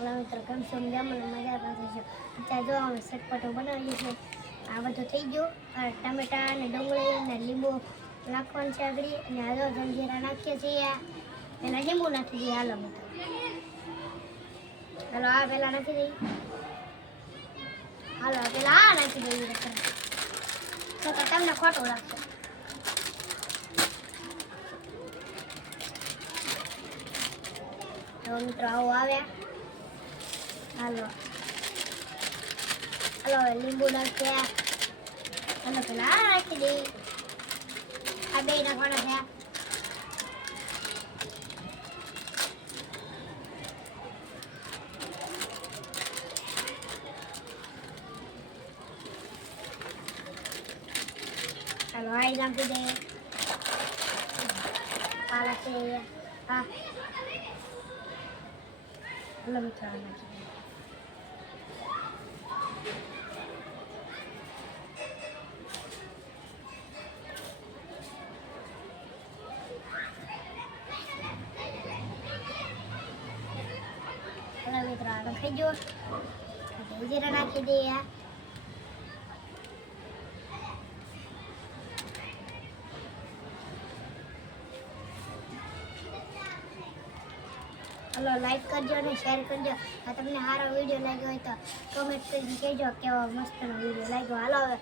મિત્રો કેમ છો? મજામાં પાસે છે. અત્યારે જો અમે ચટપટો બનાવીએ છીએ. આ બધું થઈ ગયું. ટામેટા અને ડુંગળી અને લીંબુ નાખવાનું છે આગળ, અને આદો જંજીરા નાખીએ છીએ. પહેલાં લીંબુ નાખી દઈએ. હાલો મિત્રો, હાલો આ પહેલાં નાખી દઈએ. હાલો પહેલાં આ નાખી દઈએ તો તમને ખોટું લાગશે. તો મિત્રો આવું આવ્યા. હાલો હાલો લીંબુ નાખ્યા. હાલો પેલા આ નાખી દઈએ. આ બે નાખવાના છે. હાલો આ નાખી દઈએ. આ નાખી દઈએ. હા હાલો મિત્રો આ નાખી દઈએ. હાલો મિત્રો આ ખાઈ જો. જીરા નાખી દઈએ. હાલો લાઈક કરજો અને શેર કરજો. આ તમને સારો વિડીયો લાગ્યો હોય તો કમેન્ટ કરીને કહેજો કેવો મસ્તનો વિડીયો લાગ્યો. હાલો હવે